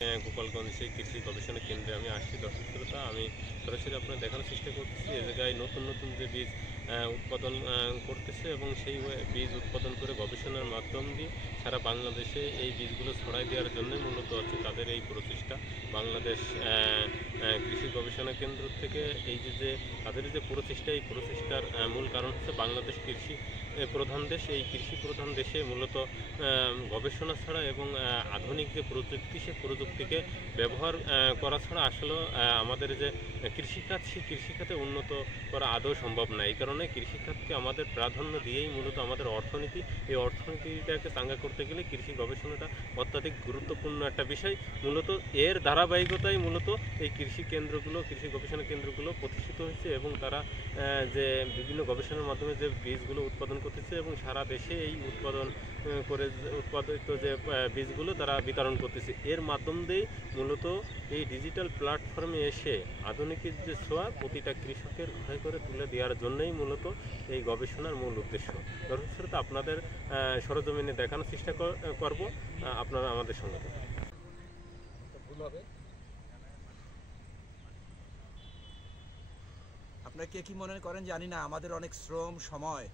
গোপালগঞ্জে কৃষি গবেষণা কেন্দ্রে আমি আসছি। দর্শক শ্রোতা, আমি সরাসরি আপনার দেখানোর চেষ্টা করতেছি এ জায়গায় নতুন নতুন যে বীজ উৎপাদন করতেছে এবং সেই বীজ উৎপাদন করে গবেষণার মাধ্যম দিয়ে সারা বাংলাদেশে এই বীজগুলো ছড়াই দেওয়ার জন্য মূলত হচ্ছে তাদের এই প্রচেষ্টা। বাংলাদেশ কৃষি গবেষণা কেন্দ্র থেকে এই যে তাদের যে প্রচেষ্টা, এই প্রচেষ্টার মূল কারণ হচ্ছে বাংলাদেশ কৃষি প্রধান দেশ। এই কৃষি প্রধান দেশে মূলত গবেষণা ছাড়া এবং আধুনিক যে প্রযুক্তি, সে প্রযুক্তিকে ব্যবহার করা ছাড়া আসলে আমাদের যে কৃষিখাত, সেই কৃষিখাতে উন্নত করা আদৌ সম্ভব না। এই কারণে কৃষিখাতকে আমাদের প্রাধান্য দিয়েই মূলত আমাদের অর্থনীতি, এই অর্থনীতিটাকে চাঙ্গা করতে গেলে কৃষি গবেষণাটা অত্যাধিক গুরুত্বপূর্ণ একটা বিষয়। মূলত এর ধারাবাহিকতায় মূলত এই কৃষি কেন্দ্রগুলো, কৃষি গবেষণা কেন্দ্রগুলো প্রতিষ্ঠিত হয়েছে এবং তারা যে বিভিন্ন গবেষণার মাধ্যমে যে বীজগুলো উৎপাদন করতেছে এবং সারা দেশে এই উৎপাদিত যে বীজগুলো তারা বিতরণ করতেছে। এর মাধ্যম দিয়ে মূলত এই ডিজিটাল প্ল্যাটফর্মে এসে আধুনিকের যে ছোঁয়া প্রতিটা কৃষকের ঘরে ঘরে তুলে দেওয়ার জন্যই মূলত এই গবেষণার মূল উদ্দেশ্য। দর্শক শ্রোতা, আপনাদের সরজমিনে দেখানোর চেষ্টা করব, আপনারা আমাদের সঙ্গে থাকুন। আপনারা কে কি মনে করেন জানি না, আমাদের অনেক শ্রম সময়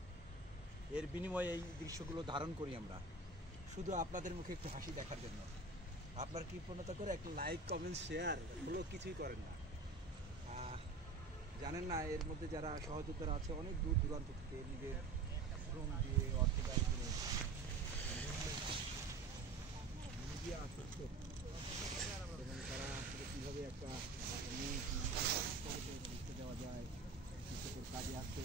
এর বিনিময়ে এই দৃশ্যগুলো ধারণ করি আমরা শুধু আপনাদের মুখে একটু হাসি দেখার জন্য। আপনার কৃপণতা করে একটা লাইক, কমেন্ট, শেয়ার হলো কিছুই করেন না। জানেন না এর মধ্যে যারা সহযোদ্ধারা আছে অনেক দূর দূরান্ত থেকে নিজের শ্রম দিয়ে, অর্থ ব্যয় করে মিডিয়া আসক্ত এবং তারা আসলে কীভাবে একটা লিখতে দেওয়া যায়, কৃষকের কাজে আসতে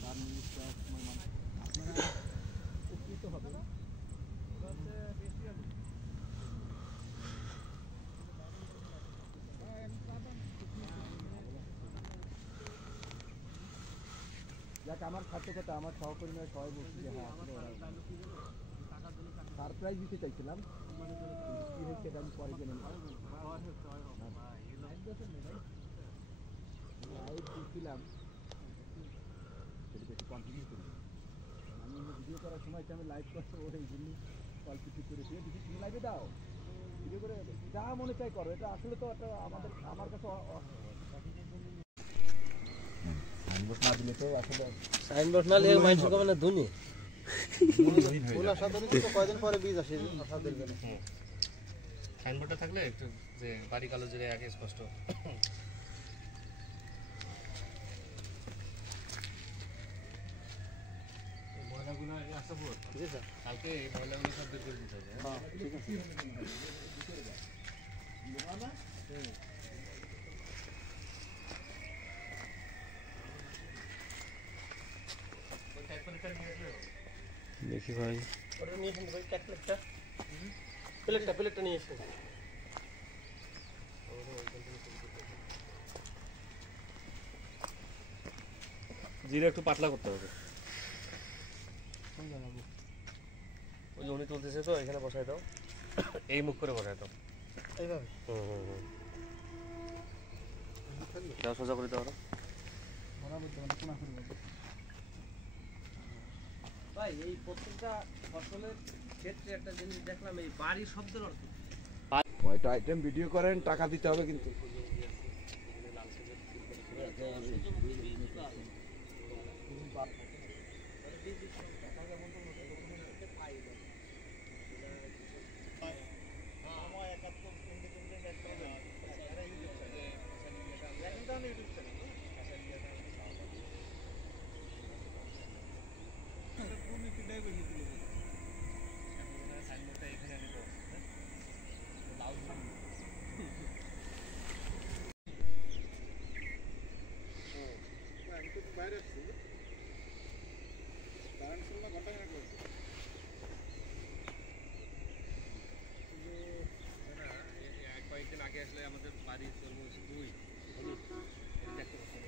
তার নির্দিষ্ট এক সময় আপনারা উপকৃত হবেন। যাক, আমার সার্থকতা আমার সহকর্মীরা সবাই বলছি যে হ্যাঁ আসলে ওরা সারপ্রাইজ দিতে চাইছিলাম, কী হয়েছে এটা আমি পরে জেনে লাইভ দিয়েছিলাম, সেটা একটু কন্টিনিউ করি। আমি ভিডিও করার সময় আমি লাইভ করতে এই জন্য কল কিছু করে দিয়ে দিচ্ছি, তুমি লাইভে দাও, ভিডিও করে যা মনে চাই করো। এটা আসলে তো একটা আমার কাছে সাইনবোর্ড না দিলে তো আসলে সাইনবোর্ড না দিলে মানুষ মানে দুনি কয়দিন পরে বীজ আসে। সাইনবোর্ডটা থাকলে একটু যে বাড়ি কালো জেলে আগে স্পষ্ট। ময়লাগুলো আসতে পুরো ঠিক আছে, কালকে এই ময়লাগুলো সব বের করে দিতে হবে। ঠিক আছে, দেখি ভাই, ওটা নিয়ে এসেন ভাই, প্লেটটা নিয়ে এসেন। জিরা একটু পাতলা করতে হবে। ওই যে উনি তুলতেছে তো, এখানে বসাই দাও, এই মুখ করে বসাই দাও এইভাবে। দাও, সোজা করে দাও। ভাই, এই প্রত্যেকটা ফসলের ক্ষেত্রে একটা জিনিস দেখলাম, এই বাড়ি শব্দের অর্থ কয়টা আইটেম ভিডিও করেন, টাকা দিতে হবে কিন্তু। কয়েকদিন আগে আসলে আমাদের বাড়ি তরমুজ 2 হলুদ দেখতে পাচ্ছেন।